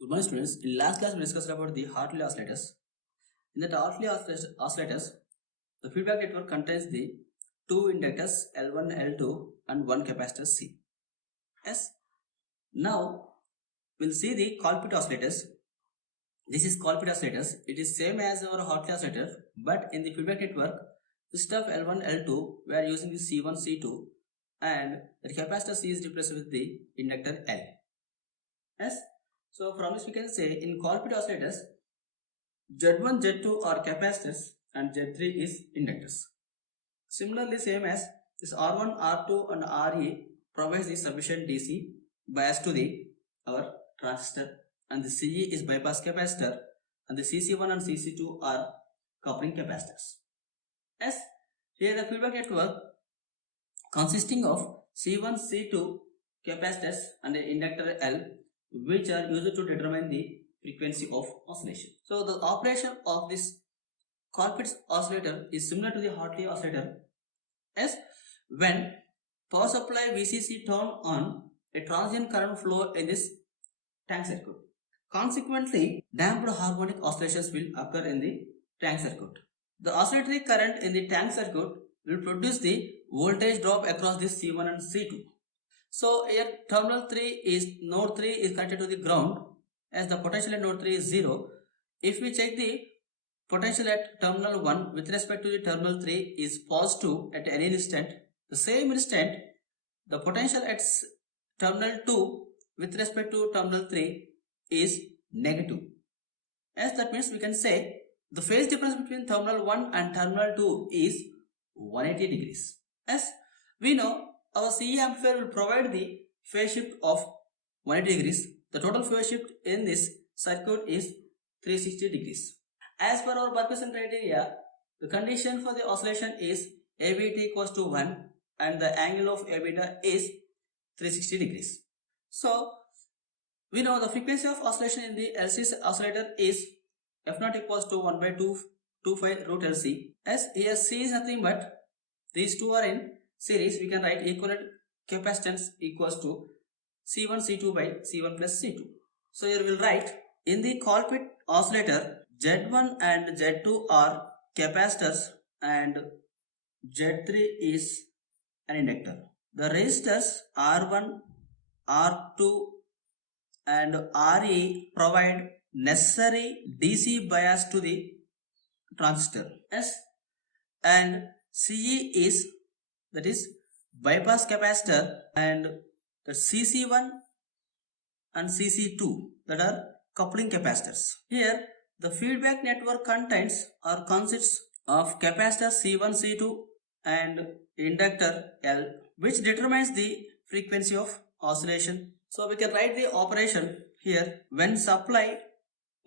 Good morning, students. In last class, we discussed about the Hartley oscillators. In the Hartley oscillators, the feedback network contains the two inductors L1, L2, and one capacitor C. Yes. Now we'll see the Colpite oscillators. This is Colpite oscillators. It is same as our Hartley oscillator, but in the feedback network, instead of L1, L2, we are using the C1, C2, and the capacitor C is replaced with the inductor L. Yes. So from this we can say in Colpite oscillators, Z1, Z2 are capacitors and Z3 is inductors. Similarly, same as this R1, R2 and RE provides the sufficient DC bias to the our transistor, and the CE is bypass capacitor, and the CC1 and CC2 are coupling capacitors. As here the feedback network consisting of C1, C2 capacitors and the inductor L, which are used to determine the frequency of oscillation. So the operation of this Colpite oscillator is similar to the Hartley oscillator, as when power supply VCC turn on, a transient current flow in this tank circuit. Consequently, damped harmonic oscillations will occur in the tank circuit. The oscillatory current in the tank circuit will produce the voltage drop across this C1 and C2. So here terminal 3 is node 3 is connected to the ground, as the potential at node 3 is 0. If we check the potential at terminal 1 with respect to the terminal 3 is positive at any instant, the same instant the potential at terminal 2 with respect to terminal 3 is negative. As that means we can say the phase difference between terminal 1 and terminal 2 is 180 degrees. As we know, our CE amplifier will provide the phase shift of 180 degrees. The total phase shift in this circuit is 360 degrees. As per our Barkhusen criteria, the condition for the oscillation is ABT equals to 1 and the angle of A beta is 360 degrees. So we know the frequency of oscillation in the LC oscillator is F0 equals to 1 by 225 root LC. As here C is nothing but these two are in series, we can write equivalent capacitance equals to C1 C2 by C1 plus C2. So here we will write in the Colpite oscillator Z1 and Z2 are capacitors and Z3 is an inductor. The resistors R1, R2 and RE provide necessary DC bias to the transistor. Yes, and CE is, that is, bypass capacitor, and the CC1 and CC2 that are coupling capacitors. Here the feedback network contains or consists of capacitor C1, C2 and inductor L, which determines the frequency of oscillation. So we can write the operation here. When supply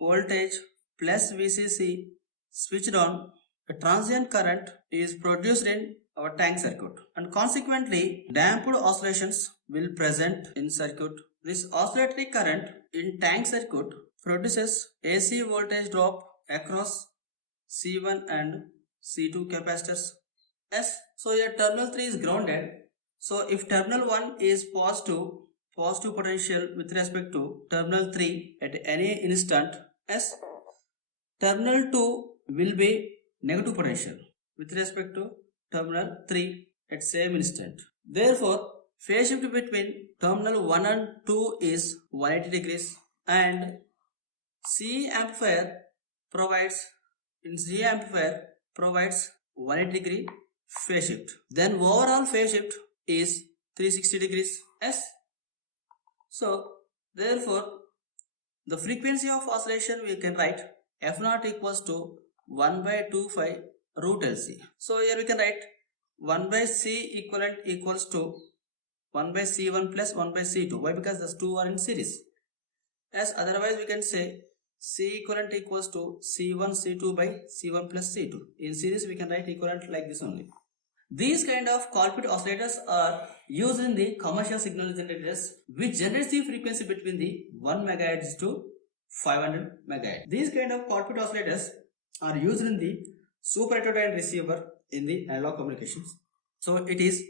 voltage plus VCC switched on, a transient current is produced in our tank circuit, and consequently damped oscillations will present in circuit. This oscillatory current in tank circuit produces AC voltage drop across C1 and C2 capacitors. Yes, so here terminal 3 is grounded. So if terminal 1 is positive potential with respect to terminal 3 at any instant, yes, terminal 2 will be negative potential with respect to terminal 3 at same instant. Therefore, phase shift between terminal 1 and 2 is 180 degrees, and C amplifier provides 180 degree phase shift. Then overall phase shift is 360 degrees. Yes. So therefore the frequency of oscillation we can write F0 equals to 1 by 25 root LC. So here we can write 1 by C equivalent equals to 1 by C1 plus 1 by C2. Why? Because those two are in series. As otherwise we can say C equivalent equals to C1 C2 by C1 plus C2. In series we can write equivalent like this only. These kind of Colpite oscillators are used in the commercial signal generators, which generates the frequency between the 1 MHz to 500 MHz. These kind of Colpite oscillators are used in the super heterodyne receiver in the analog communications. So it is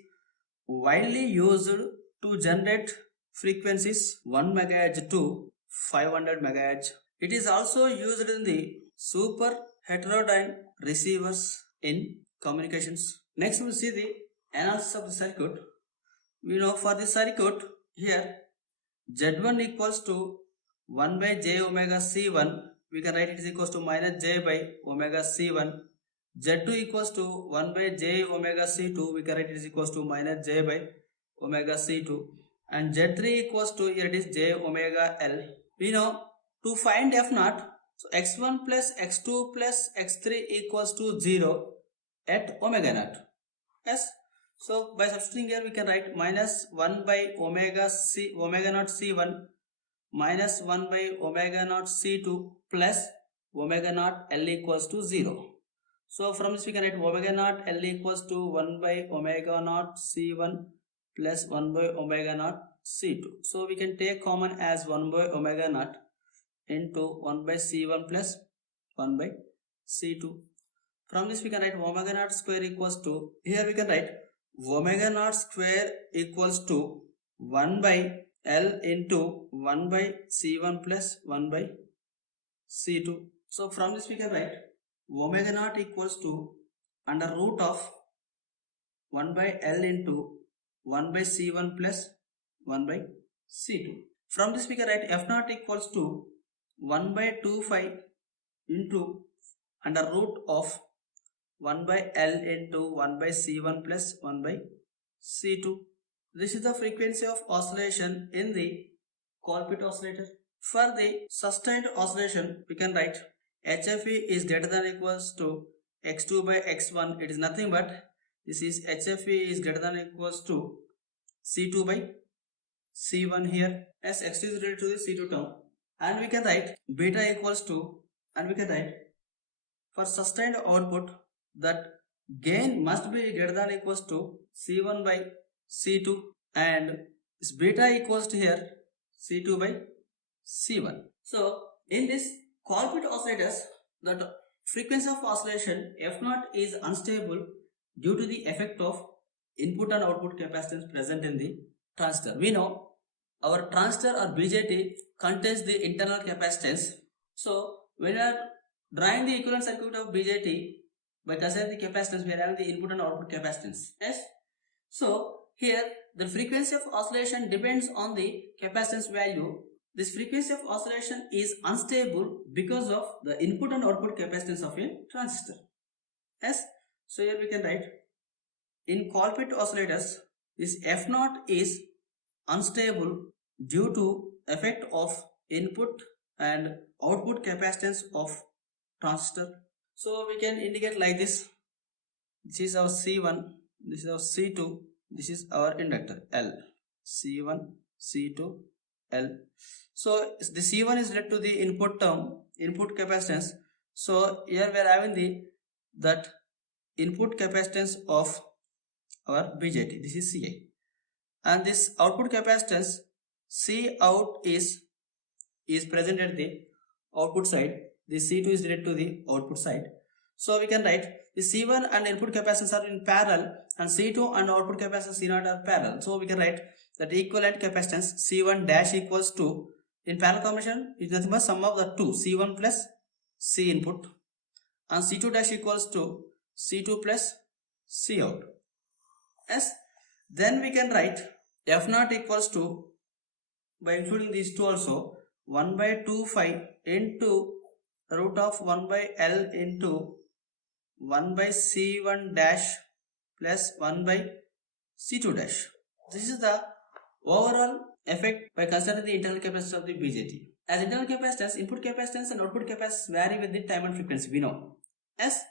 widely used to generate frequencies 1 MHz to 500 MHz. It is also used in the super heterodyne receivers in communications. Next we will see the analysis of the circuit. We know for the circuit here Z1 equals to 1 by j omega C1. We can write it is equals to minus j by omega C1. Z2 equals to 1 by j omega C2. We can write it is equals to minus j by omega C2. And Z3 equals to, here it is j omega L. We know to find F naught, so x1 plus x2 plus x3 equals to 0 at omega naught. Yes. So by substituting here we can write minus 1 by omega naught C1 minus 1 by omega naught C2 plus omega naught L equals to 0. So from this we can write omega naught L equals to 1 by omega naught C1 plus 1 by omega naught C2. So we can take common as 1 by omega naught into 1 by C1 plus 1 by C2. From this we can write omega naught square equals to, here we can write omega naught square equals to 1 by L into 1 by C1 plus 1 by C2. So from this we can write omega naught equals to under root of 1 by L into 1 by C1 plus 1 by C2. From this we can write F naught equals to 1 by 2 phi into under root of 1 by L into 1 by C1 plus 1 by C2. This is the frequency of oscillation in the Colpitts oscillator. For the sustained oscillation, we can write HFE is greater than or equals to x2 by x1. It is nothing but this is HFE is greater than or equals to C2 by C1 here, as x2 is related to the C2 term. And we can write beta equals to, and we can write for sustained output that gain must be greater than or equals to C1 by C2, and this beta equals to here C2 by C1. So in this Colpitts oscillators, the frequency of oscillation F0 is unstable due to the effect of input and output capacitance present in the transistor. We know our transistor or BJT contains the internal capacitance. So when we are drawing the equivalent circuit of BJT, by considering the capacitance, we are having the input and output capacitance. Yes. So here the frequency of oscillation depends on the capacitance value. This frequency of oscillation is unstable because of the input and output capacitance of a transistor. Yes. So here we can write in Colpitts oscillators, this F0 is unstable due to effect of input and output capacitance of transistor. So we can indicate like this. This is our C1, this is our C2, this is our inductor L. C1, C2, L. So the C1 is related to the input term, input capacitance. So here we are having that input capacitance of our BJT. This is Ci. And this output capacitance C out is present at the output side. The C2 is related to the output side. So we can write the C1 and input capacitance are in parallel, and C2 and output capacitance C0 are parallel. So we can write that equivalent capacitance C1 dash equals to, in parallel combination is nothing but sum of the two, C1 plus C input, and C2 dash equals to C2 plus C out. Yes. Then we can write F0 equals to, by including these two also, 1 by 2 phi into root of 1 by L into 1 by C1 dash plus 1 by C2 dash. This is the overall effect by considering the internal capacitance of the BJT. As internal capacitance, input capacitance and output capacitance vary with the time and frequency, we know. Yes.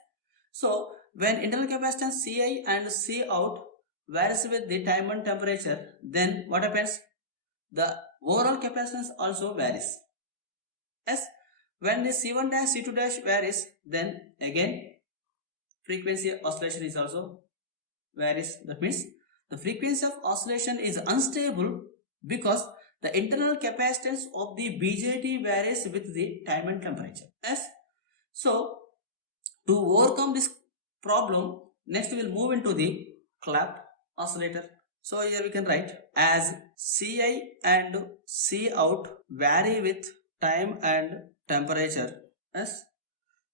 So when internal capacitance Ci and C out varies with the time and temperature, then what happens? The overall capacitance also varies. Yes. When the C1 dash C2 dash varies, then again frequency oscillation is also varies. That means the frequency of oscillation is unstable because the internal capacitance of the BJT varies with the time and temperature. Yes. So to overcome this problem, next we will move into the Clapeyron oscillator. So here we can write as Ci and Cout vary with time and temperature. Yes.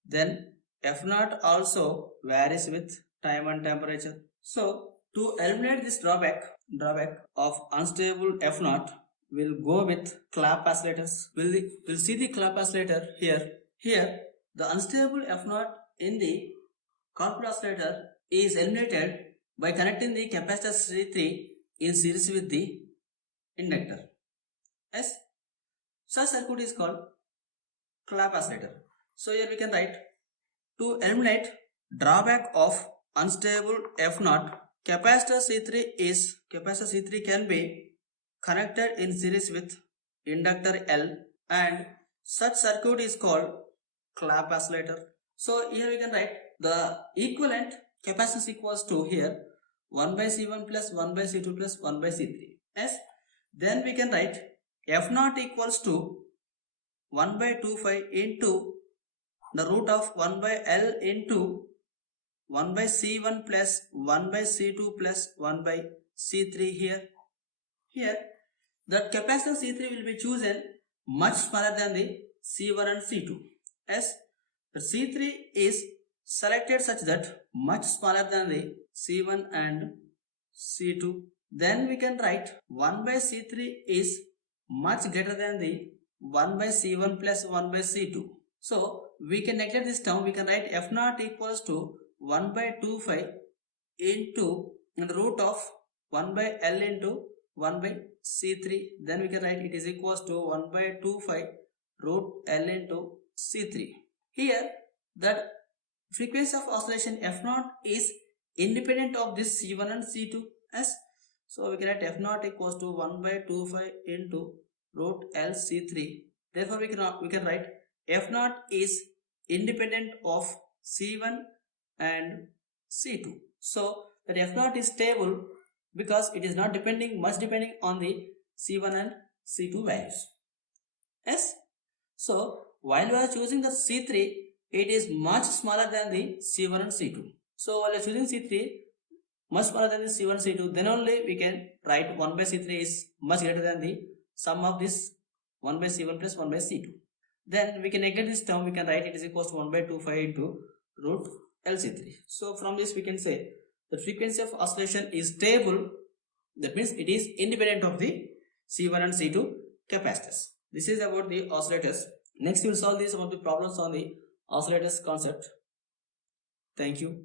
Then F0 also varies with time and temperature. So to eliminate this drawback of unstable F0, we'll go with Clap oscillators. We'll see the Clap oscillator here. Here the unstable F0 in the Corpus oscillator is eliminated by connecting the capacitor C3 in series with the inductor. Yes, such circuit is called Clap oscillator. So here we can write to eliminate drawback of unstable F0, capacitor C3 can be connected in series with inductor L, and such circuit is called Clap oscillator. So here we can write the equivalent capacitance equals to here 1 by C1 plus 1 by C2 plus 1 by C3. Yes. Then we can write F0 equals to 1 by 25 into the root of 1 by L into 1 by C1 plus 1 by C2 plus 1 by C3 here. Here that capacitance C3 will be chosen much smaller than the C1 and C2. As the C3 is selected such that much smaller than the C1 and C2. Then we can write 1 by C3 is much greater than the 1 by C1 plus 1 by C2. So we can neglect this term. We can write F0 equals to 1 by 25 into the root of 1 by L into 1 by C3. Then we can write it is equals to 1 by 25 root L into C3. Here that frequency of oscillation F0 is independent of this C1 and C2. Yes. So we can write F0 equals to 1 by 25 into root L C3. Therefore we can write F0 is independent of C1 and C2. So that F0 is stable because it is not much depending on the C1 and C2 values. Yes. So while we are choosing the C3, it is much smaller than the C1 and C2. So while we are choosing C3 much smaller than the C1 and C2, then only we can write 1 by C3 is much greater than the sum of this 1 by C1 plus 1 by C2. Then we can neglect this term. We can write it is equals to 1 by 25 into root LC3. So from this we can say the frequency of oscillation is stable. That means it is independent of the C1 and C2 capacitors. This is about the oscillators. Next we will solve this about the problems on the oscillators concept. Thank you.